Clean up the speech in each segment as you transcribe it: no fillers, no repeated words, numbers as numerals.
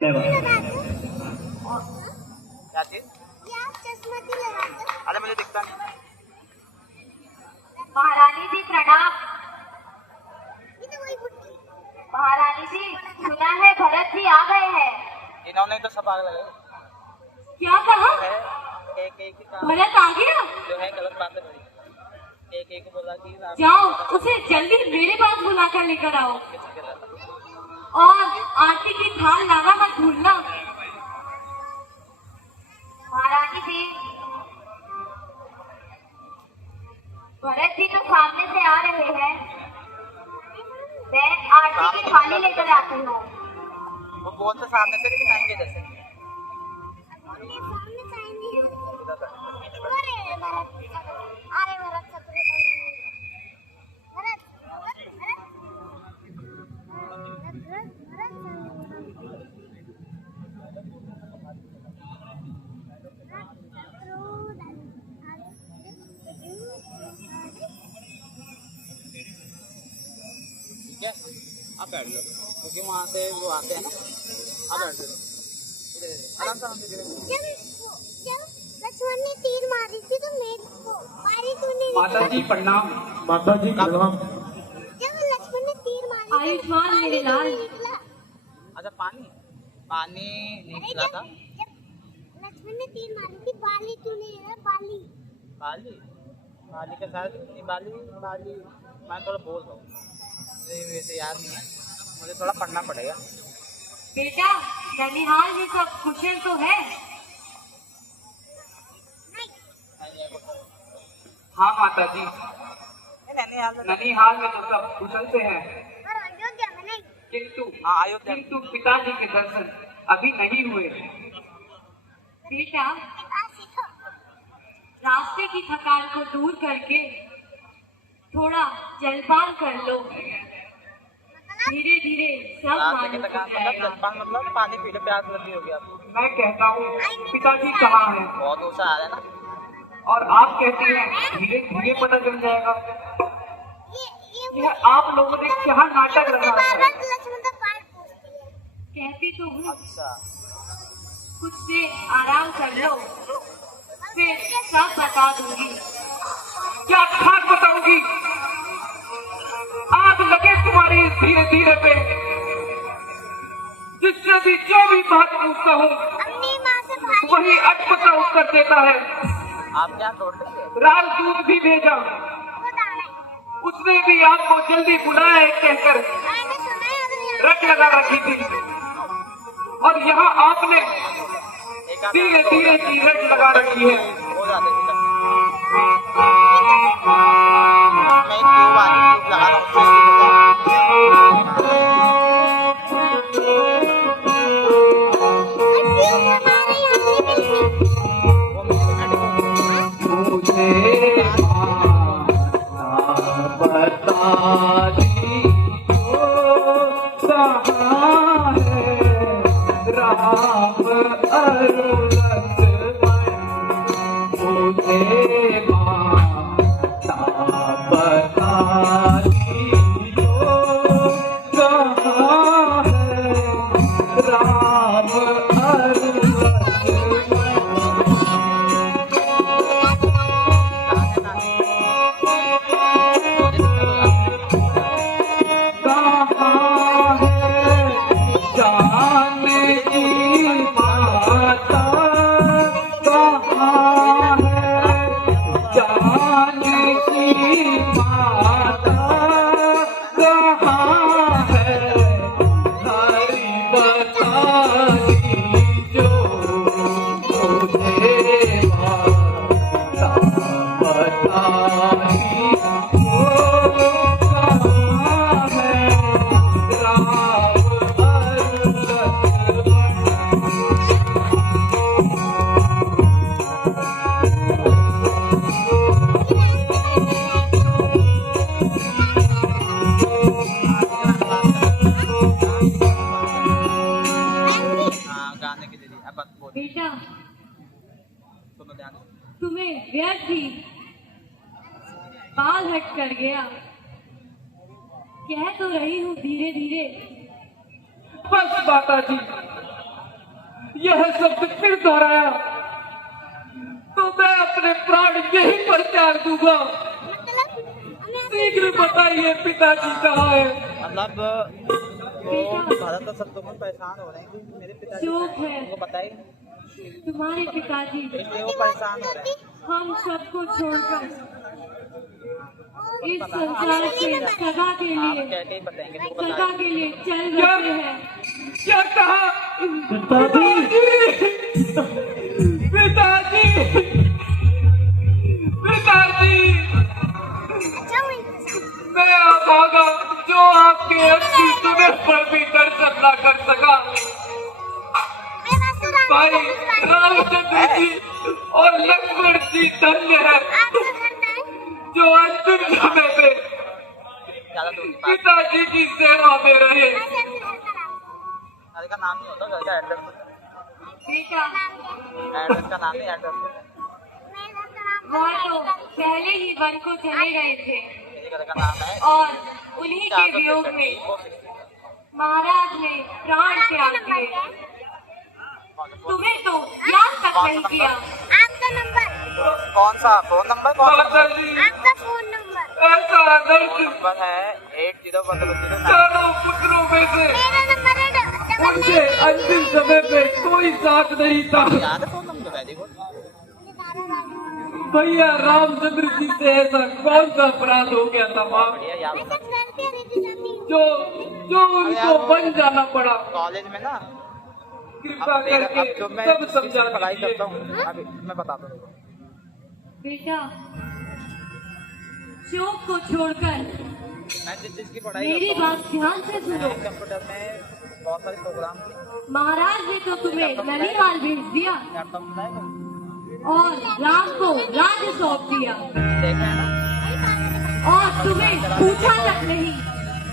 क्या चीज? अरे मुझे दिखता नहीं। महारानी जी प्रणाम। महारानी जी सुना है भरत जी आ गए हैं। इन्होंने तो सब आग लगाई। क्या कहा? एक ही काम भरत आ गया? जो है गलत बातें करी। एक को बोला कि जाओ उसे जल्दी मेरे पास बुलाकर लेकर आओ और आरती की थाल लाना मत भूलना। महारानी जी भरत जी तो सामने से आ रहे हैं, मैं आरती की थाली लेकर आती हूँ। वो बोलते सामने से लेकिन आएंगे जैसे क्या आप बैठ जाओ क्योंकि वहाँ से वो आते हैं ना। आप बैठ जाओ आराम से लक्ष्मण ने तीर मारी थी तो मेरे को मारी तूने। माता जी प्रणाम। माता जी प्रणाम। जब लक्ष्मण ने तीर मारी आयुष्मान मेरे लाल। अच्छा पानी निकला था। जब लक्ष्मण ने तीर मारी थी बाली तूने बाली बाली के साथ बाली मैं थोड़ा बोल रहा हूँ, मुझे वैसे याद नहीं है, मुझे थोड़ा पढ़ना पड़ेगा। बेटा ननिहाल में सब कुशल तो है? हाँ माता जी, ननिहाल में तो सब कुशल से हैं, और अयोध्या में नहीं। किंतु पिताजी के दर्शन अभी नहीं हुए। बेटा रास्ते की थकान को दूर करके थोड़ा जलपान कर लो, धीरे धीरे सब मालूम हो जाएगा। जलपान मतलब पानी पीने प्यास लगी होगी आपको। मैं कहता हूँ पिताजी कहाँ हैं बहुत ऊँचा आ रहा है ना। और आप कहती हैं धीरे धीरे पता चल जाएगा। यह आप लोगों ने क्या नाटक रखा है? लक्ष्मण का पार पूछती है। कहती तो हूँ अच्छा कुछ देर आराम कर लो, फिर सब बता दूंगी। क्या खाक बताऊंगी? आग लगे तुम्हारी इस धीरे धीरे पे, जिससे भी जो भी बात पूछता हूँ अपनी माँ से भाई वही अटपटा उत्तर देता है। आप क्या तोड़ देंगे? राजदूत भी भेजा, को डाला है। उसने भी आपको जल्दी बुलाया है कहकर मैंने सुना है अगर यहाँ रट लगा रखी थी, और यहाँ आपने एक धीरे धीरे की रट लगा रखी है। हो जाते थे मैं क्यों लगा रहा हूँ बेटा सुनो ध्यान से। तुम्हें व्यर्थ ही बाल हट कर गया। कह तो रही हूँ धीरे धीरे। बस माता जी, यह शब्द फिर दोहराया तो मैं अपने प्राण यहीं पर त्याग दूंगा। मतलब हमें शीघ्र बताइए पिताजी कहाँ है? मतलब वो भारत का शत्रुघ्न परेशान हो रहे हैं कि मेरे पिताजी शोक है। उनको बताइए, तुम्हारे पिताजी इसलिए वो परेशान हो रहे हैं। हम सबको छोड़कर इस संसार से सदा के आप लिए क्या क्या बताएंगे तो सदा बताइए। के लिए चल रहे हैं। क्या कहा? पिताजी पिताजी पिताजी अच्छा हुआ इनके साथ। मैं अभागा जो आपके अच्छी सुने पर भी दर्शन न कर सका। मैं बस राम भाई रामचंद्र जी और लक्ष्मण जी धन्य है आपका घर है जो अंतिम समय में ज्यादा दूर नहीं, पास। पिताजी की सेवा में रहे। ऐसे आपके घर का नाम घर का नाम नहीं होता, घर का एड्रेस बेटा एड्रेस का नाम नहीं, एड्रेस मेरे घर का नाम वह तो पहले ही वन को चले गए थे मेरे घर का नाम है और उन्हीं के वियोग में महाराज ने प्राण त्याग दिए। तुम्हें तो याद तक नहीं किया। आपका नंबर कौन सा फोन नंबर? कौन सा माताजी आपका फोन नंबर ऐसा आदर्श नंबर है? 801009। चारों पुत्रों में से मेरा नंबर है मुझे अंतिम समय में कोई साथ नहीं था। याद है फोन नंबर? Very good. भैया रामचंद्र जी से ऐसा कौन सा अपराध हो गया था माँ बढ़िया, याद है। जो जो उनको बन जाना पड़ा? कॉलेज में ना कृपा अब मेरा करके अब जो मैं सब जिस चीज़ समझा की पढ़ाई दीजिए। करता हूँ अभी मैं बताता हूँ। बेटा शोक को छोड़कर मैं जिस चीज़ की पढ़ाई मेरी करता हूँ, बात ध्यान से सुनो। मैं कंप्यूटर में बहुत सारे प्रोग्राम किए। महाराज ने तो तुम्हें नलीवाल भेज दिया लैपटॉप बनाए और राम को राज्य सौंप दिया देखा है ना? और तुम्हें पूछा तक नहीं।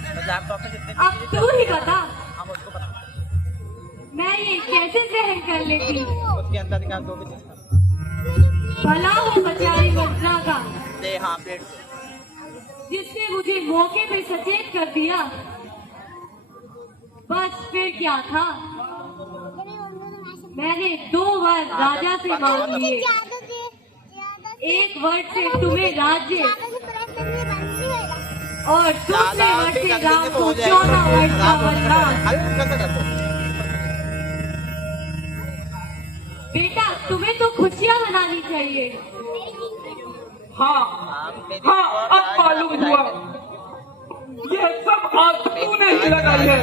तो लैपटॉप में जितने अब तू ही बता हम उसको बता मैं ये कैसे सहन कर लेती। उसके अंदर निकाल दो भी चीज़ भला हो बचारी मंत्रा का दे। हाँ पेट से जिसने मुझे मौके पे सचेत कर दिया। बस फिर क्या था, मैंने 2 बार राजा से मांग लिए। एक वर्ष से तुम्हें राज्य और दूसरे वर्ष से राम को 14 वर्ष का वरदान। कैसे करते? बेटा तुम्हें तो खुशियाँ मनानी चाहिए। हाँ हाँ अब मालूम हुआ यह सब आग तूने ही लगाई है।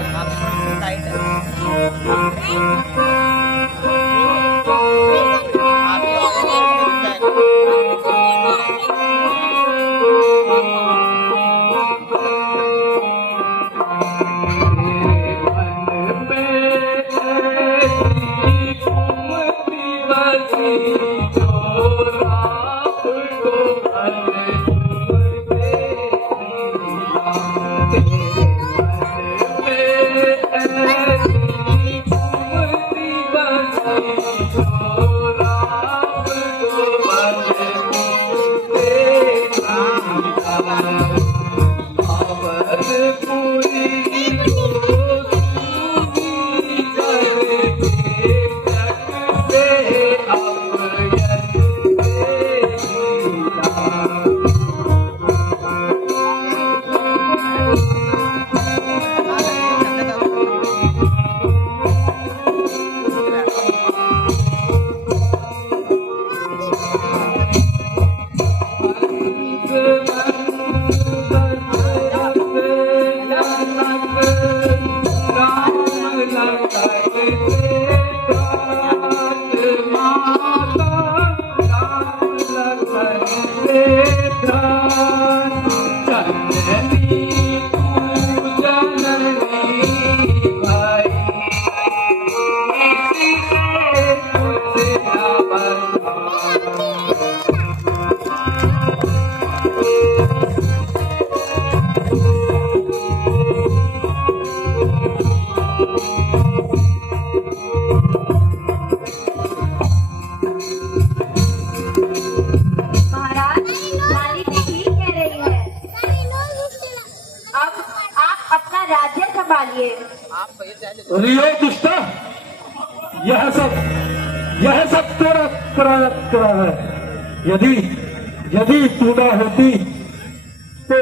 अपना राज्य संभालिए। आप सही से अरे दुष्टा यह सब तेरा करा है। यदि तू ना होती तो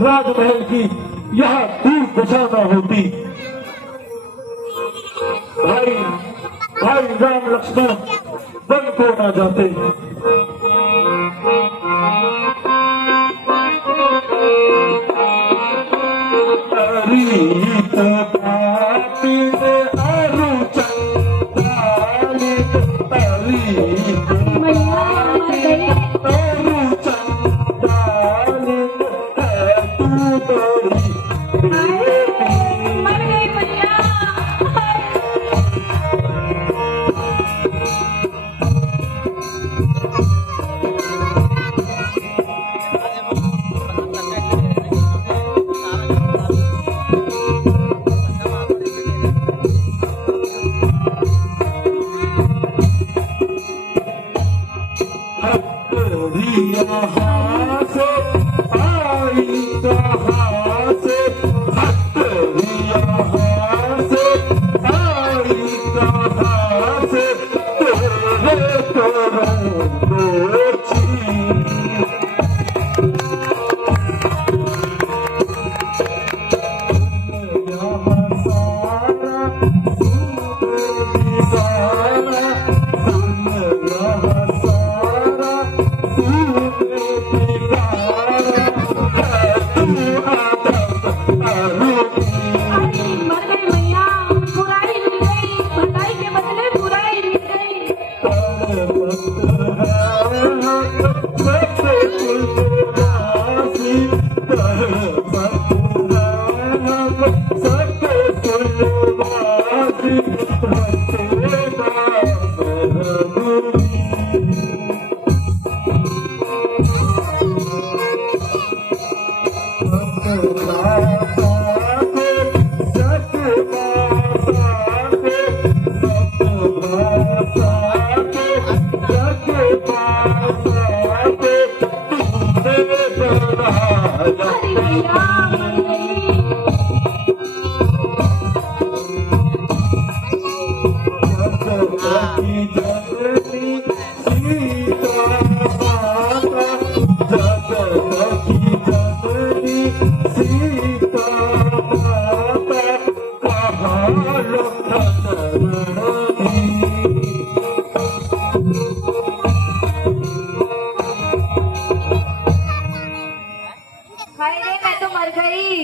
राजमहल की यह दुर्दशा न होती। भाई राम लक्ष्मण वन को ना जाते।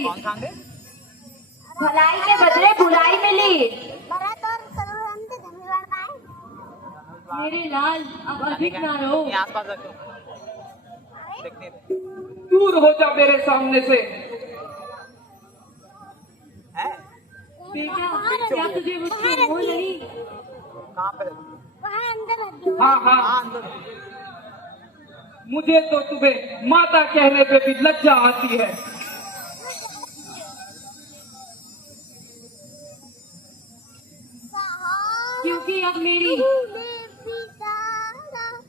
कौन खाएंगे? भलाई के बदले बुराई मिली। भरत और शत्रुघ्न के धनुर्बाण पाए। मेरे लाल अब अधिक ना रो। ये आसपास रखो, देखने दे। दूर हो जा मेरे सामने से। है? बेटा क्या तुझे मुझसे मोह नहीं? कहाँ पे? वहाँ अंदर रख दो। हाँ हाँ, हाँ अंदर। मुझे तो तुम्हें माता कहने पे भी लज्जा आती है। क्योंकि अब मेरी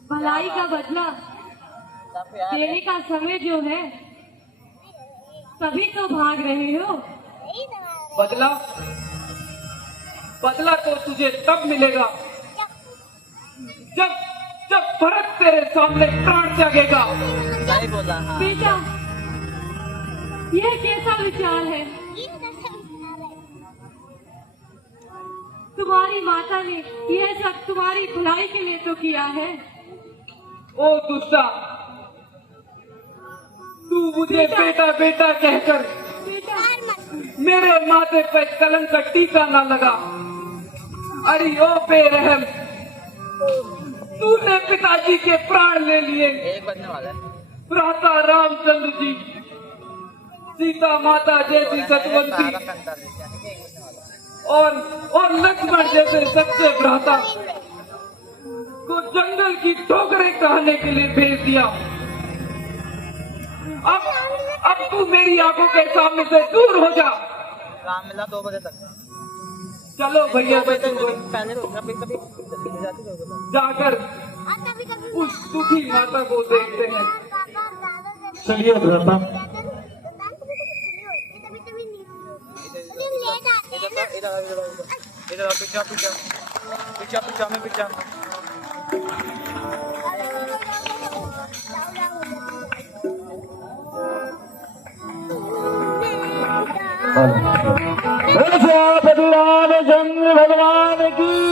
भलाई का बदला देने का समय जो है, तभी तो भाग रहे हो। बदला बदला तो तुझे तब मिलेगा जब जब भरत तेरे सामने प्राण त्यागेगा। सही बोला। हाँ। बेटा यह कैसा विचार है? तुम्हारी माता ने यह सब तुम्हारी भलाई के लिए तो किया है। ओ दुष्टा, तू मुझे बेटा बेटा कहकर बेटा मेरे माथे पे कलंक का टीका ना लगा। अरे ओ बेरहम, तूने पिताजी के प्राण ले लिए। एक बजने वाला है। भ्राता रामचंद्र जी, सीता माता जैसी सतवंती और लक्ष्मण जैसे सच्चे भ्राता को जंगल की ठोकरें कहने के लिए भेज दिया। अब तू मेरी आंखों के सामने से दूर हो जा। रामलीला 2 बजे तक। चलो भैया, पहले कभी कभी जल्दी जाती है। जाकर उस दुखी माता को देखते हैं। चलिए भ्राता। इधर पीछे पीछा पीछा में पीछा रामचंद्र भगवान की